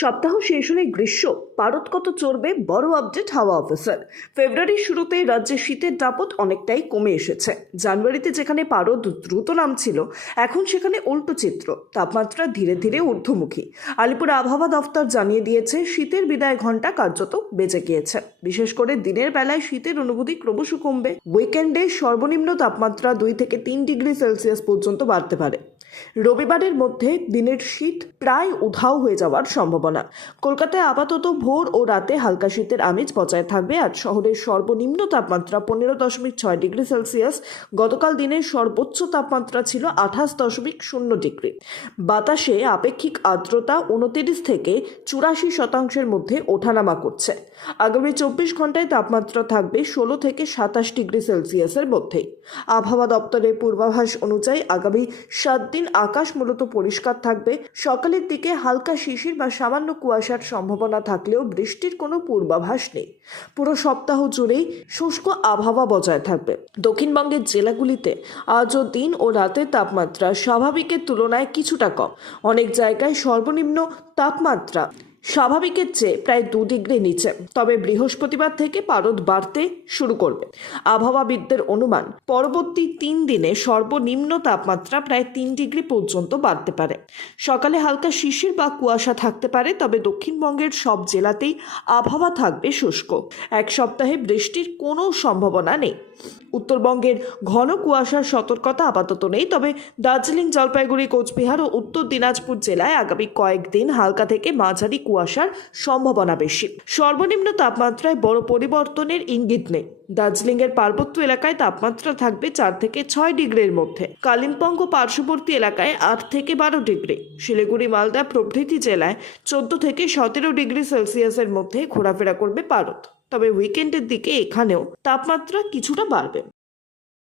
সপ্তাহ শেষ হলে গ্রীষ্ম পারদ কত চড়বে বড় আপডেট হাওয়া অফিসার। ফেব্রুয়ারির শুরুতেই রাজ্যে শীতের দাপট অনেকটাই কমে এসেছে। জানুয়ারিতে যেখানে পারদ দ্রুত নামছিল, এখন সেখানে উল্টো চিত্র, তাপমাত্রা ধীরে ধীরে ঊর্ধ্বমুখী। আলিপুর আবহাওয়া দফতর জানিয়ে দিয়েছে, শীতের বিদায় ঘণ্টা কার্যত বেজে গিয়েছে। বিশেষ করে দিনের বেলায় শীতের অনুভূতি ক্রমশ কমবে। উইকেন্ডে সর্বনিম্ন তাপমাত্রা 2 থেকে 3 ডিগ্রি সেলসিয়াস পর্যন্ত বাড়তে পারে। রবিবারের মধ্যে দিনের শীত প্রায় উধাও হয়ে যাওয়ার সম্ভাবনা। কলকাতায় আপাতত ভোর ও রাতে হালকা শীতের আমেজ বজায় থাকবে। আজ শহরের সর্বনিম্ন তাপমাত্রা 15.6 ডিগ্রি সেলসিয়াস। গতকাল দিনের সর্বোচ্চ তাপমাত্রা ছিল 28.0 ডিগ্রি। বাতাসে আপেক্ষিক আর্দ্রতা 29 থেকে 84% মধ্যে ওঠানামা করছে। আগামী 24 ঘন্টায় তাপমাত্রা থাকবে 16 থেকে 27 ডিগ্রি সেলসিয়াসের মধ্যেই। আবহাওয়া দপ্তরের পূর্বাভাস অনুযায়ী আগামী 7 দিন আকাশ মূলত পরিষ্কার থাকবে। সকালের দিকে হালকা শিশির বা সামান্য কুয়াশার সম্ভাবনা থাকলেও বৃষ্টির কোনো পূর্বাভাস নেই। পুরো সপ্তাহ জুড়েই শুষ্ক আবহাওয়া বজায় থাকবে। দক্ষিণবঙ্গের জেলাগুলিতে আজও দিন ও রাতের তাপমাত্রা স্বাভাবিকের তুলনায় কিছুটা কম। অনেক জায়গায় সর্বনিম্ন তাপমাত্রা স্বাভাবিকের চেয়ে প্রায় 2 ডিগ্রি নিচে। তবে বৃহস্পতিবার থেকে পারদ বাড়তে শুরু করবে। আবহাওয়াবিদদের অনুমান, পরবর্তী 3 দিনে সর্বনিম্ন তাপমাত্রা প্রায় 3 ডিগ্রি পর্যন্ত বাড়তে পারে। সকালে হালকা শিশির বা কুয়াশা থাকতে পারে, তবে দক্ষিণবঙ্গের সব জেলাতেই আবহাওয়া থাকবে শুষ্ক। এক সপ্তাহে বৃষ্টির কোনো সম্ভাবনা নেই। উত্তরবঙ্গের ঘন কুয়াশার সতর্কতা আপাতত নেই, তবে দার্জিলিং, জলপাইগুড়ি, কোচবিহার ও উত্তর দিনাজপুর জেলায় আগামী কয়েকদিন হালকা থেকে মাঝারি কুয়াশার সম্ভাবনা বেশি। সর্বনিম্ন তাপমাত্রায় বড় পরিবর্তনের ইঙ্গিত নেই। দার্জিলিংয়ের পার্বত্য এলাকায় তাপমাত্রা থাকবে 4 থেকে 6 ডিগ্রির মধ্যে। কালিম্পং ও পার্শ্ববর্তী এলাকায় 8 থেকে 12 ডিগ্রি। শিলিগুড়ি, মালদা প্রভৃতি জেলায় 14 থেকে 17 ডিগ্রি সেলসিয়াসের মধ্যে ঘোরাফেরা করবে পারদ। তবে উইকেন্ডের দিকে এখানেও তাপমাত্রা কিছুটা বাড়বে।